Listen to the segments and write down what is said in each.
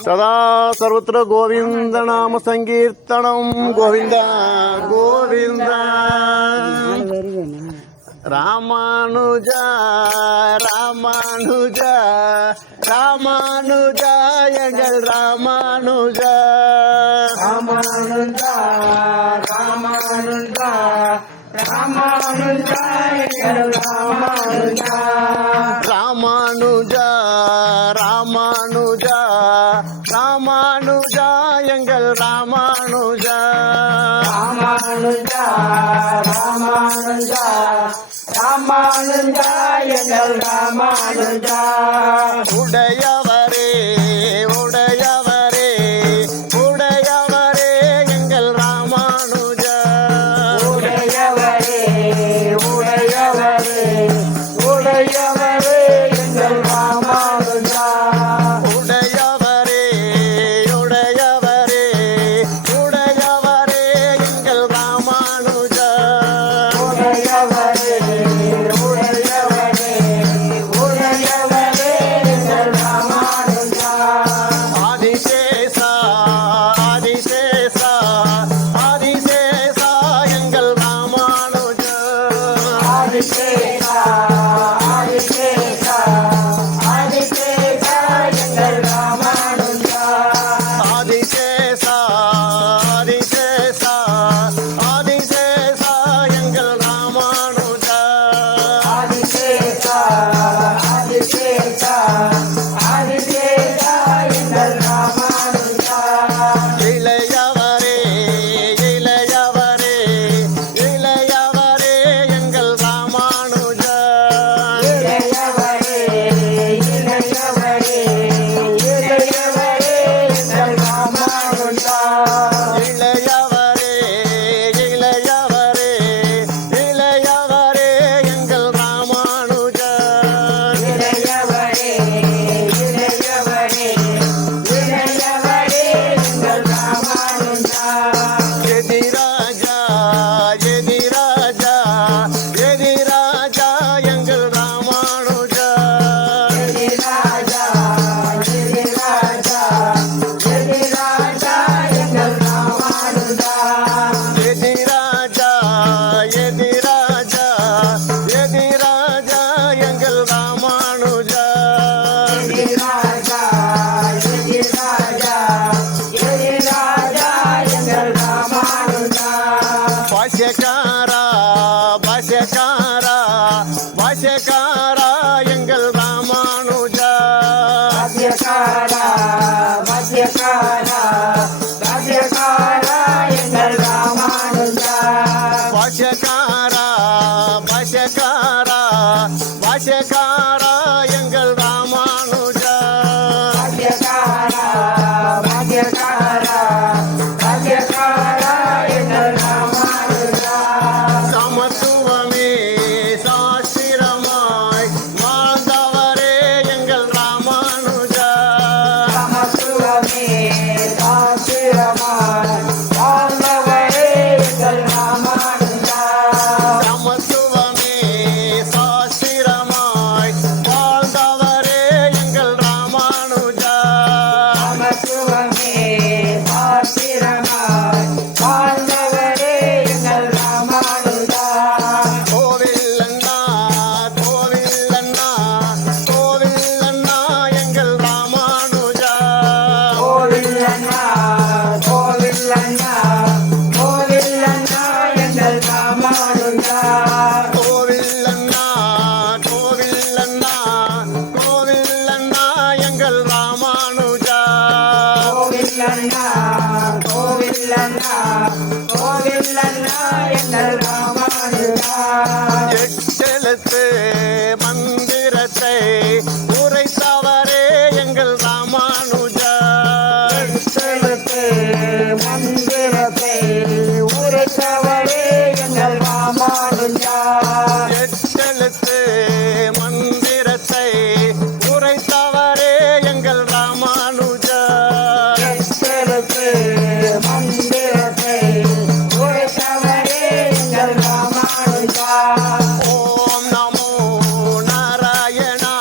सदा सर्वत्र गोविंद नाम संकीर्तनम गोविंद गोविंद रामानुजा रामानुजा रामानुजा எங்கள் ராமானுஜா ராமானுஜா ராமானுஜா ராமானுஜா எங்கள் ராமானுஜா ராமானுஜா ராமானுஜா ராமானுஜா எங்கள் ராமானுஜா ராமானுஜா ராமானுஜா ராமானுஜா எங்கள் ராமானுஜா உடையவரே உடையவரே உடையவரே எங்கள் ராமானுஜா உடையவரே உடையவரே உடையவரே எங்கள் ராமானுஜா உடையவரே உடையவரே உடையவரே எங்கள் ராமானுஜா உடையவரே உடையவரே உடையவரே எங்கள் ராமானுஜா ஆதிசேஷா ஆதிசேஷா ஆதிசேஷா எங்கள் ராமானுஜா ஆதிசேஷா ஆதிசேஷா ஆதிசேஷா எங்கள் ராமானுஜா ஆதிசேஷா ஆதிசேஷா ஆதிசேஷா எங்கள் ராமானுஜா ஆதிசேஷா ஆதிசேஷா ஆதிசேஷா எங்கள் ராமானுஜா இளையவரே இளையவரே இளையவரே எங்கள் ராமானுஜா இளையவரே இளையவரே இளையவரே எங்கள் ராமானுஜா இளையவரே இளையவரே இளையவரே எங்கள் ராமானுஜா இளையவரே இளையவரே இளையவரே எங்கள் ராமானுஜா எதிராஜா எதிராஜா எதிராஜா எங்கள் ராமானுஜா எதிராஜா எதிராஜா எதிராஜா எங்கள் ராமானுஜா எதிராஜா எதிராஜா எதிராஜா எங்கள் ராமானுஜா எதிராஜா எதிராஜா எதிராஜா எங்கள் ராமானுஜா பாஷ்யக்காரா பாஷ்யக்காரா பாஷ்யக்காரா எங்கள் ராமானுஜா பாஷ்யக்காரா பாஷ்யக்காரா பாஷ்யக்காரா எங்கள் ராமானுஜா பாஷ்யக்காரா பாஷ்யக்காரா பாஷ்யக்காரா எங்கள் ராமானுஜா பாஷ்யக்காரா பாஷ்யக்காரா பாஷ்யக்காரா எங்கள் ராமானுஜா சமத்துவமே சாஸ்திரமாய் வாழ்ந்தவரே எங்கள் ராமானுஜா சமத்துவமே சாஸ்திரமாய் வாழ்ந்தவரே எங்கள் ராமானுஜா சமத்துவமே சாஸ்திரமாய் வாழ்ந்தவரே எங்கள் ராமானுஜா சமத்துவமே சாஸ்திரமாய் வாழ்ந்தவரே எங்கள் ராமானுஜா கோவிலண்ணா கோவிலண்ணா கோவிலண்ணா எங்கள் ராமானுஜா கோவிலண்ணா கோவிலண்ணா கோவிலண்ணா எங்கள் ராமானுஜா கோவிலண்ணா கோவிலண்ணா கோவிலண்ணா எங்கள் ராமானுஜா கோவிலண்ணா கோவிலண்ணா கோவிலண்ணா எங்கள் ராமானுஜா எட்டெழுத்து மந்திரத்தை உரைத்தவரே எங்கள் ராமானுஜா எட்டெழுத்து மந்திரத்தை உரைத்தவரே எங்கள் ராமானுஜா எட்டெழுத்து மந்திரத்தை உரைத்தவரே எங்கள் ராமானுஜா எட்டெழுத்து மந்திரத்தை உரைத்தவரே எங்கள் ராமானுஜா ஓம் நமோ நாராயணா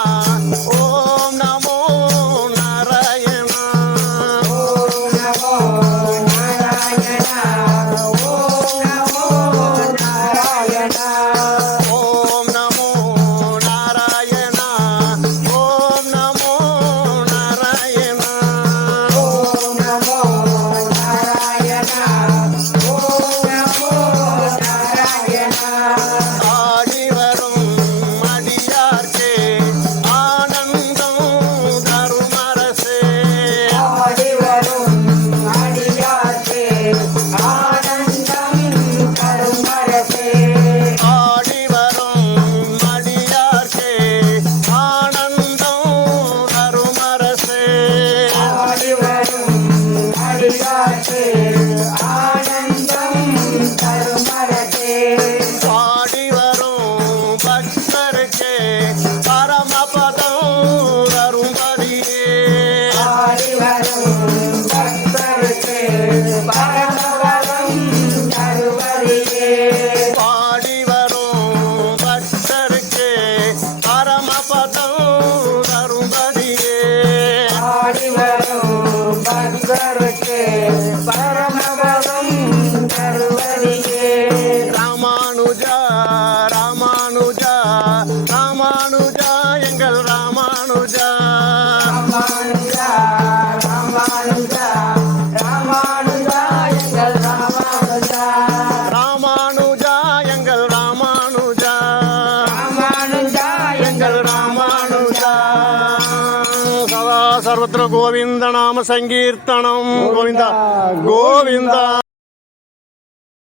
கோவிந்த நாம சங்கீர்த்தனம் கோவிந்தா கோவிந்தா